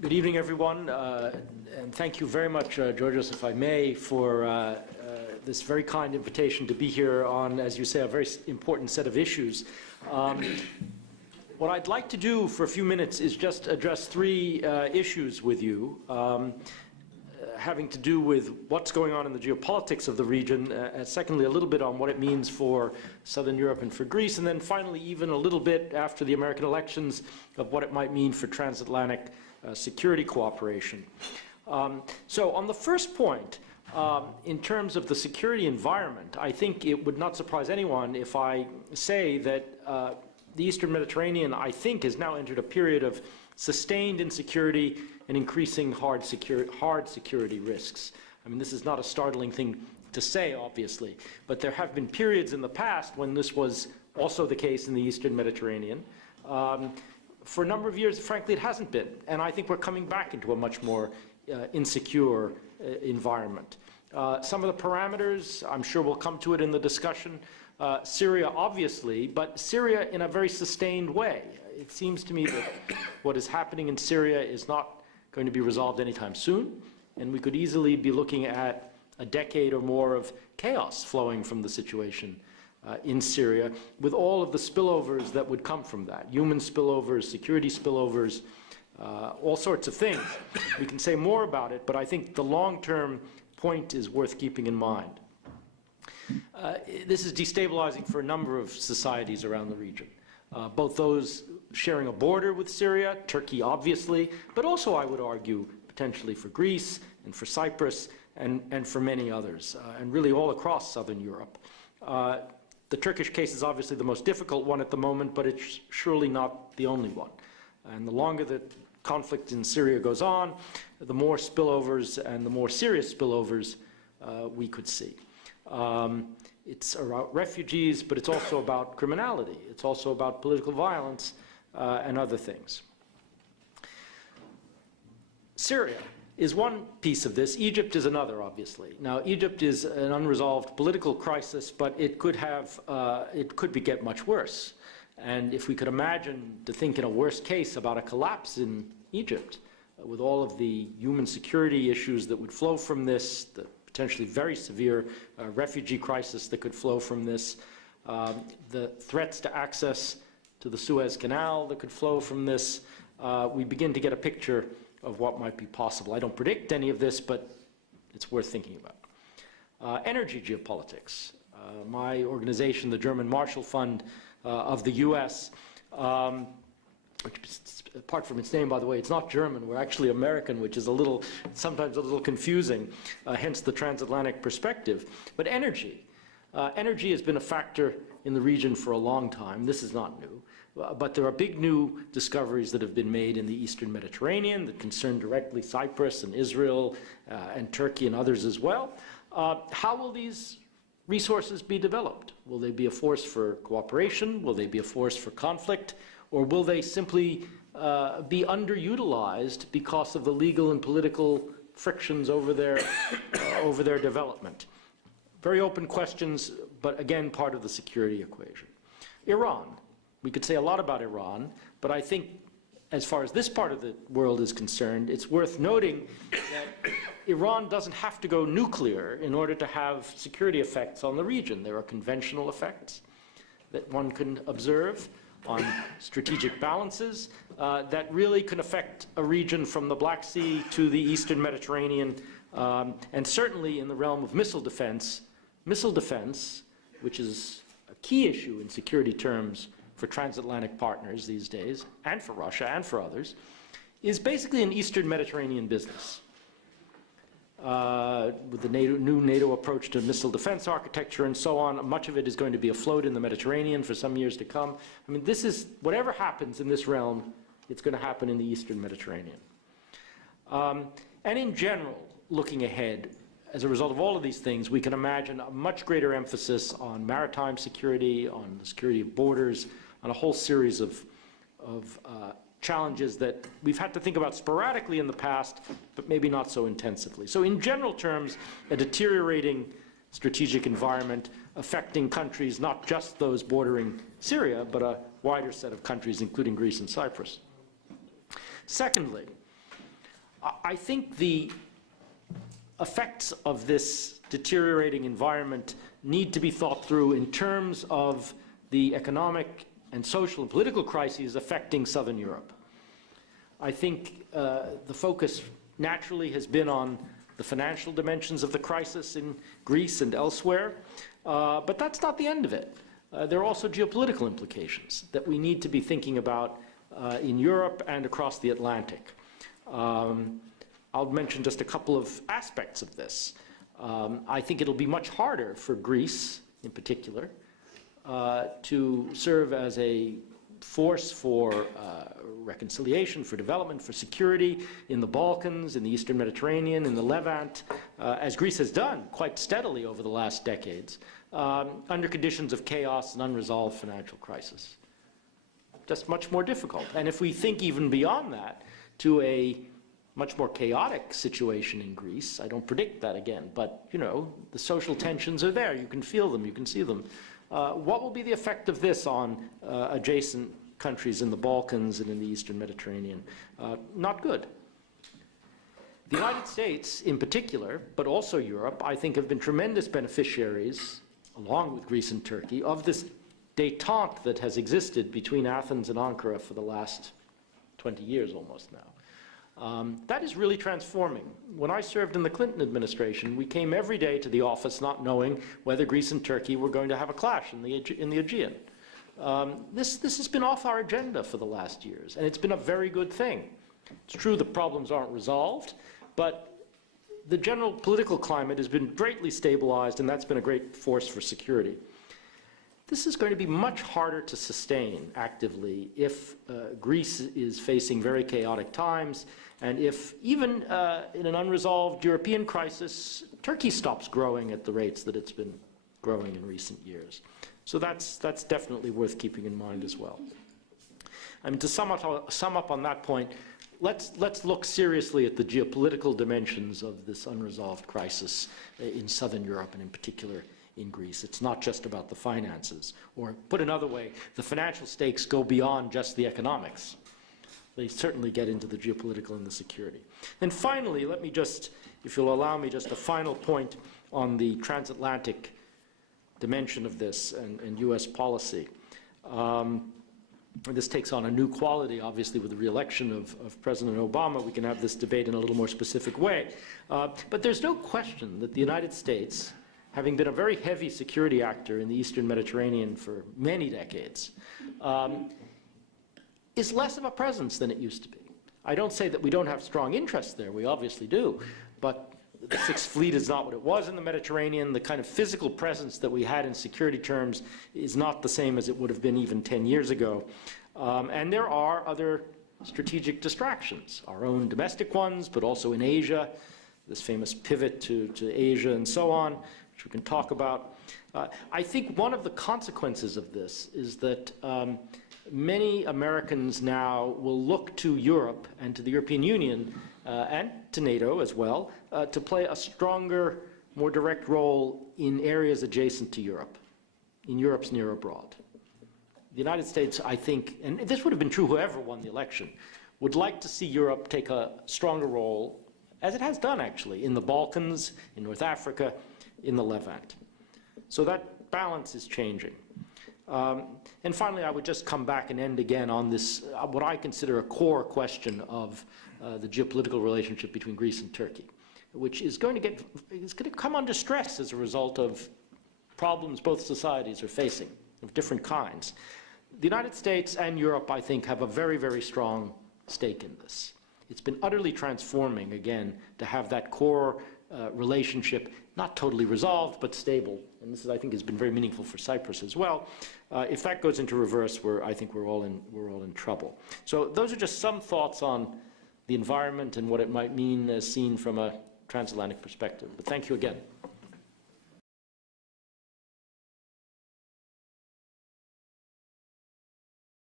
Good evening, everyone, and thank you very much, Georgios, if I may, for this very kind invitation to be here on, as you say, a very important set of issues. What I'd like to do for a few minutes is just address three issues with you, having to do with what's going on in the geopolitics of the region, and secondly, a little bit on what it means for Southern Europe and for Greece, and then finally, even a little bit after the American elections of what it might mean for transatlantic security cooperation. So on the first point, in terms of the security environment, I think it would not surprise anyone if I say that the Eastern Mediterranean, I think, has now entered a period of sustained insecurity and increasing hard security risks. I mean, this is not a startling thing to say, obviously, but there have been periods in the past when this was also the case in the Eastern Mediterranean. For a number of years, frankly, it hasn't been, and I think we're coming back into a much more insecure environment. Some of the parameters, I'm sure we'll come to it in the discussion. Syria, obviously, but Syria in a very sustained way. It seems to me that what is happening in Syria is not going to be resolved anytime soon, and we could easily be looking at a decade or more of chaos flowing from the situation in Syria, with all of the spillovers that would come from that, human spillovers, security spillovers, all sorts of things. We can say more about it, but I think the long-term point is worth keeping in mind. This is destabilizing for a number of societies around the region, both those sharing a border with Syria, Turkey obviously, but also I would argue potentially for Greece and for Cyprus and for many others, and really all across Southern Europe. The Turkish case is obviously the most difficult one at the moment, but it's surely not the only one. And the longer the conflict in Syria goes on, the more spillovers and the more serious spillovers we could see. It's about refugees, but it's also about criminality. It's also about political violence and other things. Syria is one piece of this. Egypt is another, obviously. Now, Egypt is an unresolved political crisis, but it could get much worse. And if we could imagine to think in a worst case about a collapse in Egypt, with all of the human security issues that would flow from this, the potentially very severe refugee crisis that could flow from this, the threats to access to the Suez Canal that could flow from this, we begin to get a picture of what might be possible. I don't predict any of this, but it's worth thinking about. Energy geopolitics. My organization, the German Marshall Fund of the US, which, apart from its name, by the way, it's not German, we're actually American, which is sometimes a little confusing, hence the transatlantic perspective. But energy. Energy has been a factor in the region for a long time. This is not new. But there are big new discoveries that have been made in the Eastern Mediterranean that concern directly Cyprus and Israel and Turkey and others as well. How will these resources be developed? Will they be a force for cooperation? Will they be a force for conflict? Or will they simply be underutilized because of the legal and political frictions over their development? Very open questions, but again, part of the security equation. Iran. We could say a lot about Iran, but I think as far as this part of the world is concerned, it's worth noting that Iran doesn't have to go nuclear in order to have security effects on the region. There are conventional effects that one can observe on strategic balances that really can affect a region from the Black Sea to the Eastern Mediterranean, and certainly in the realm of missile defense, which is a key issue in security terms for transatlantic partners these days, and for Russia and for others, is basically an Eastern Mediterranean business. With the new NATO approach to missile defense architecture and so on, much of it is going to be afloat in the Mediterranean for some years to come. I mean, this is, whatever happens in this realm, it's going to happen in the Eastern Mediterranean. And in general, looking ahead, as a result of all of these things, we can imagine a much greater emphasis on maritime security, on the security of borders, on a whole series of challenges that we've had to think about sporadically in the past, but maybe not so intensively. So in general terms, a deteriorating strategic environment affecting countries, not just those bordering Syria, but a wider set of countries, including Greece and Cyprus. Secondly, I think the effects of this deteriorating environment need to be thought through in terms of the economic and social and political crises affecting Southern Europe. I think the focus naturally has been on the financial dimensions of the crisis in Greece and elsewhere, but that's not the end of it. There are also geopolitical implications that we need to be thinking about in Europe and across the Atlantic. I'll mention just a couple of aspects of this. I think it'll be much harder for Greece, in particular, to serve as a force for reconciliation, for development, for security in the Balkans, in the Eastern Mediterranean, in the Levant, as Greece has done quite steadily over the last decades, under conditions of chaos and unresolved financial crisis. Just much more difficult. And if we think even beyond that to a much more chaotic situation in Greece, I don't predict that again, but you know, the social tensions are there. You can feel them, you can see them. What will be the effect of this on adjacent countries in the Balkans and in the Eastern Mediterranean? Not good. The United States in particular, but also Europe, I think have been tremendous beneficiaries, along with Greece and Turkey, of this détente that has existed between Athens and Ankara for the last 20 years almost now. That is really transforming. When I served in the Clinton administration, we came every day to the office not knowing whether Greece and Turkey were going to have a clash in the Aegean. This has been off our agenda for the last years, and it's been a very good thing. It's true the problems aren't resolved, but the general political climate has been greatly stabilized, and that's been a great force for security. This is going to be much harder to sustain actively if Greece is facing very chaotic times, and if even in an unresolved European crisis, Turkey stops growing at the rates that it's been growing in recent years. So that's definitely worth keeping in mind as well. I mean, to sum up on that point, let's look seriously at the geopolitical dimensions of this unresolved crisis in Southern Europe, and in particular in Greece. It's not just about the finances, or put another way, the financial stakes go beyond just the economics. They certainly get into the geopolitical and the security. And finally, let me just, if you'll allow me, just a final point on the transatlantic dimension of this and US policy. This takes on a new quality, obviously, with the re-election of President Obama. We can have this debate in a little more specific way. But there's no question that the United States, having been a very heavy security actor in the Eastern Mediterranean for many decades, is less of a presence than it used to be. I don't say that we don't have strong interests there, we obviously do, but the Sixth Fleet is not what it was in the Mediterranean. The kind of physical presence that we had in security terms is not the same as it would have been even 10 years ago. And there are other strategic distractions, our own domestic ones, but also in Asia, this famous pivot to Asia and so on, which we can talk about. I think one of the consequences of this is that many Americans now will look to Europe and to the European Union and to NATO as well to play a stronger, more direct role in areas adjacent to Europe, in Europe's near abroad. The United States, I think, and this would have been true whoever won the election, would like to see Europe take a stronger role, as it has done actually, in the Balkans, in North Africa, in the Levant. So that balance is changing. And finally, I would just come back and end again on this, what I consider a core question of the geopolitical relationship between Greece and Turkey, which is going to come under stress as a result of problems both societies are facing of different kinds. The United States and Europe, I think, have a very, very strong stake in this. It's been utterly transforming, again, to have that core relationship, not totally resolved, but stable. And this, I think, has been very meaningful for Cyprus as well. If that goes into reverse, I think we're all in trouble. So those are just some thoughts on the environment and what it might mean as seen from a transatlantic perspective. But thank you again.